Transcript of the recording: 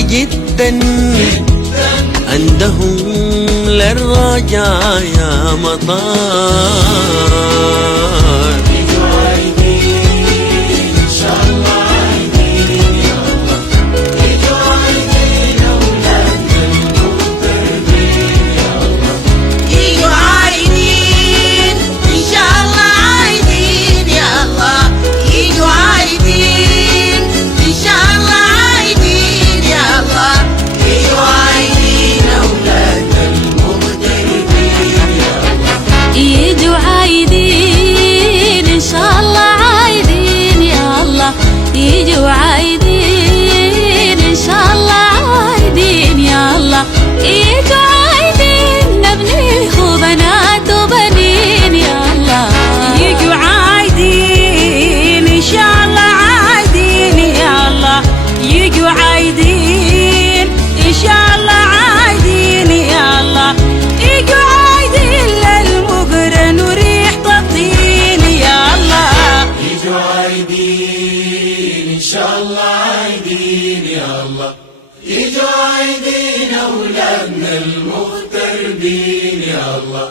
جدا عندهم للرجايا مطار. يجوا عايدين إن شاء الله عايدين يا الله، يجوا عايدين أولادنا المغتربين يا الله. يجوا عايدين إن شاء الله عايدين يا الله، يجوا عايدين إن شاء الله عايدين يا الله، يجوا عايدين أولادنا المغتربين يا الله. يجوا عايدين إن شاء الله عايدين يا الله، يجوا عايدين إن شاء الله عايدين يا الله، يجوا عايدين نبنيه وبنات وبنين يا الله. يجوا عايدين إن شاء الله عايدين يا الله، يجوا عايدين إن شاء الله عايدين يا الله، يجوا عايدين للمقرن وريح الطين يا الله. يجوا عايدين إن شاء الله عايدين يا الله، يجوا عايدين أولادنا المغتربين يا الله.